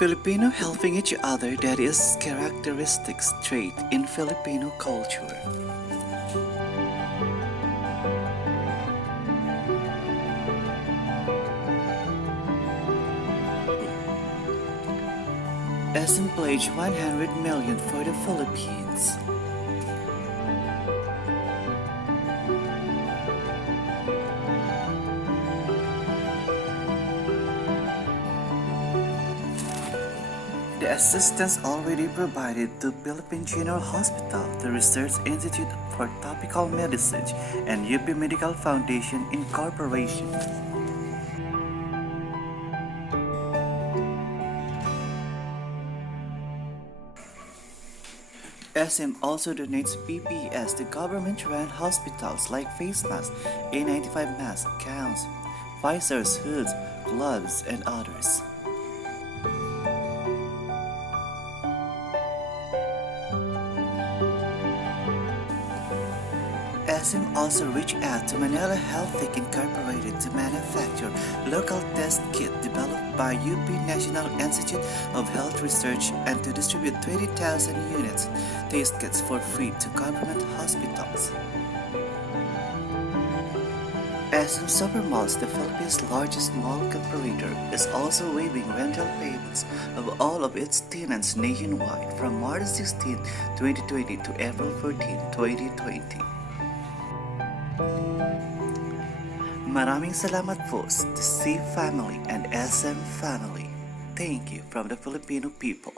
Filipino helping each other, that is characteristic trait in Filipino culture. SM pledged 100 million for the Philippines. The assistance already provided to Philippine General Hospital, the Research Institute for Tropical Medicine, and UP Medical Foundation Incorporation. SM also donates PPEs to government-run hospitals like face masks, A95 masks, gowns, visors, hoods, gloves, and others. SM also reached out to Manila Health Tech Incorporated to manufacture local test kit developed by UP National Institute of Health Research and to distribute 20,000 units test kits for free to government hospitals. SM Supermalls, the Philippines' largest mall operator, is also waiving rental payments of all of its tenants nationwide from March 16, 2020 to April 14, 2020. Maraming salamat po to C family and SM family. Thank you from the Filipino people.